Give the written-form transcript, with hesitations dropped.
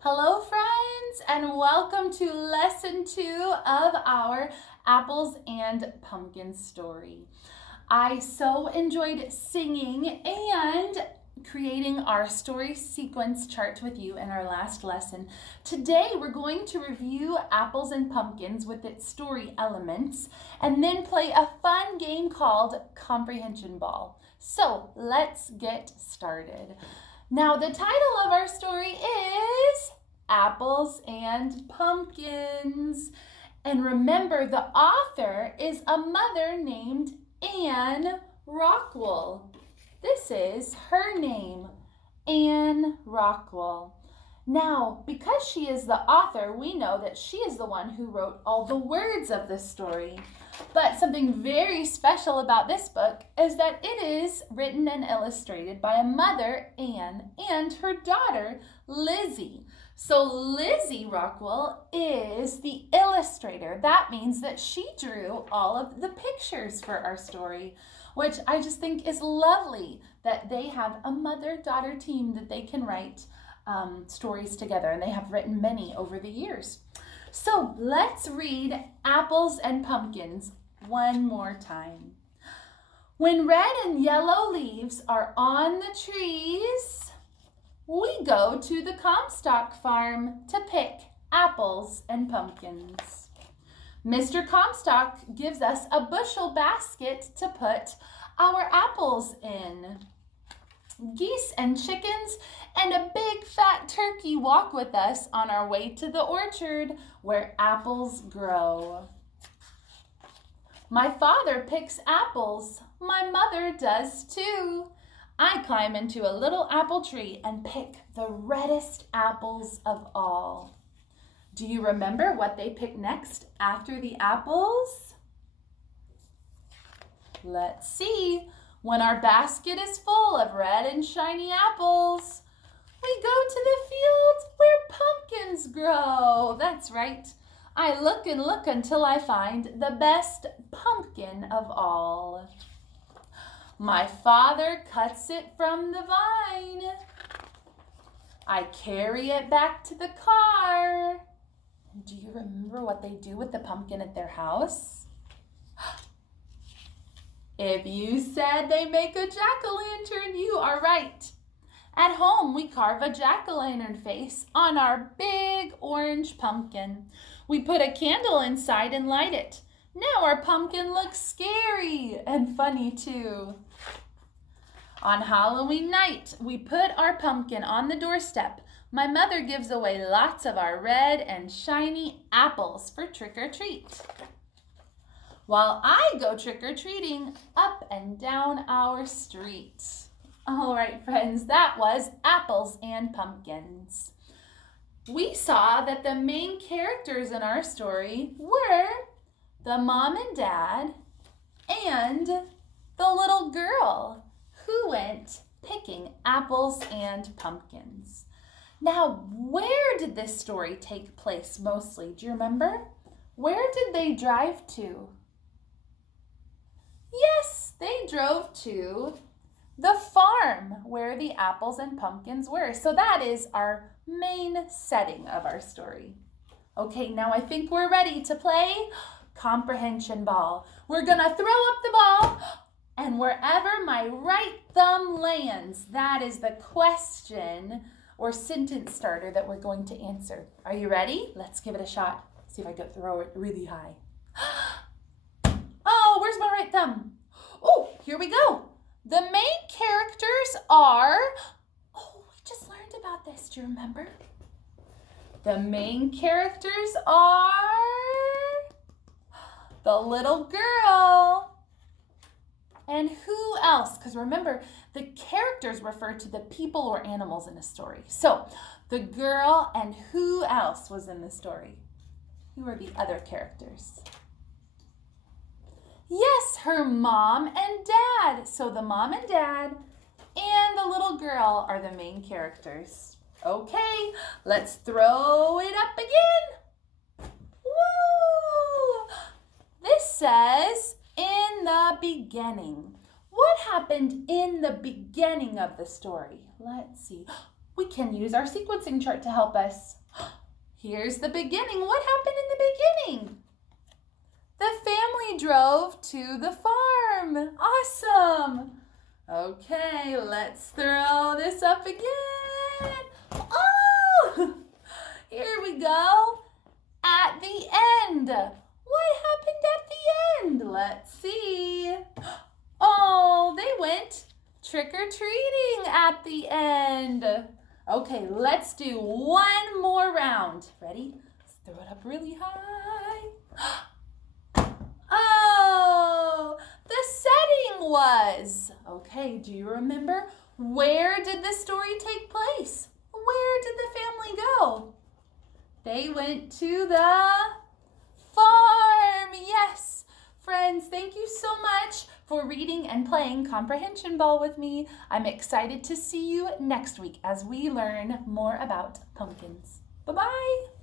Hello, friends, and welcome to lesson 2 of our Apples and Pumpkins story. I so enjoyed singing and creating our story sequence chart with you in our last lesson. Today, we're going to review Apples and Pumpkins with its story elements and then play a fun game called Comprehension Ball. So, let's get started. Now, the title of our story is Apples and Pumpkins. And remember, the author is a mother named Anne Rockwell. This is her name, Anne Rockwell. Now, because she is the author, we know that she is the one who wrote all the words of the story. But something very special about this book is that it is written and illustrated by a mother, Anne, and her daughter, Lizzie. So Lizzie Rockwell is the illustrator. That means that she drew all of the pictures for our story, which I just think is lovely that they have a mother-daughter team that they can write stories together, and they have written many over the years. So let's read Apples and Pumpkins one more time. When red and yellow leaves are on the trees, we go to the Comstock farm to pick apples and pumpkins. Mr. Comstock gives us a bushel basket to put our apples in. Geese and chickens and a big fat turkey walk with us on our way to the orchard where apples grow. My father picks apples. My mother does too. I climb into a little apple tree and pick the reddest apples of all. Do you remember what they pick next after the apples? Let's see. When our basket is full of red and shiny apples, we go to the field where pumpkins grow. That's right. I look and look until I find the best pumpkin of all. My father cuts it from the vine. I carry it back to the car. Do you remember what they do with the pumpkin at their house? If you said they make a jack-o'-lantern, you are right. At home, we carve a jack-o'-lantern face on our big orange pumpkin. We put a candle inside and light it. Now our pumpkin looks scary and funny too. On Halloween night, we put our pumpkin on the doorstep. My mother gives away lots of our red and shiny apples for trick-or-treat, while I go trick-or-treating up and down our street. All right, friends, that was Apples and Pumpkins. We saw that the main characters in our story were the mom and dad and the little girl who went picking apples and pumpkins. Now, where did this story take place mostly? Do you remember? Where did they drive to? Yes, they drove to the farm where the apples and pumpkins were. So that is our main setting of our story. Okay, now I think we're ready to play Comprehension Ball. We're gonna throw up the ball, and wherever my right thumb lands, that is the question or sentence starter that we're going to answer. Are you ready? Let's give it a shot. See if I can throw it really high. Oh, where's my right thumb? Oh, here we go. The main characters are, we just learned about this. Do you remember? The main characters are the little girl. And who else? Because remember, the characters refer to the people or animals in the story. So, the girl and who else was in the story? Who are the other characters? Yes, her mom and dad. So the mom and dad and the little girl are the main characters. Okay, let's throw it up again. Woo! This says, in the beginning. What happened in the beginning of the story? Let's see. We can use our sequencing chart to help us. Here's the beginning. What happened in the beginning? The family drove to the farm. Awesome. Okay, let's throw this up again. Oh, here we go. At the end. What happened at the end? Let's see. Oh, they went trick-or-treating at the end. Okay, let's do one more round. Ready? Let's throw it up really high. Oh, the setting was. Okay, do you remember? Where did the story take place? Where did the family go? They went to the farm. Yes. Friends, thank you so much for reading and playing Comprehension Ball with me. I'm excited to see you next week as we learn more about pumpkins. Bye-bye.